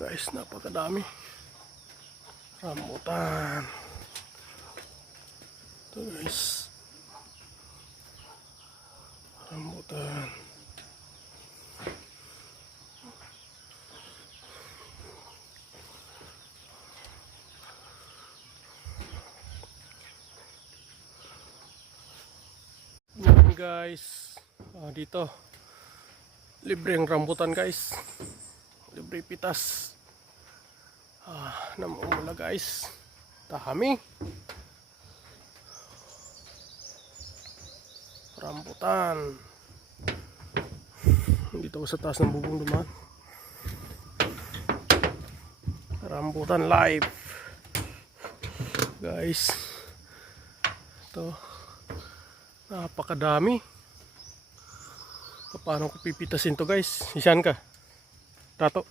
Guys, napakadami rambutan. Ito guys, rambutan. Yan guys, dito libre ang rambutan guys, libre pitas. Namumula guys, dami rambutan. Dito ako sa taas ng bubong dumaan. Rambutan live guys. Ito, napakadami. Paano ko pipitasin to guys? Siyan ka, Tato.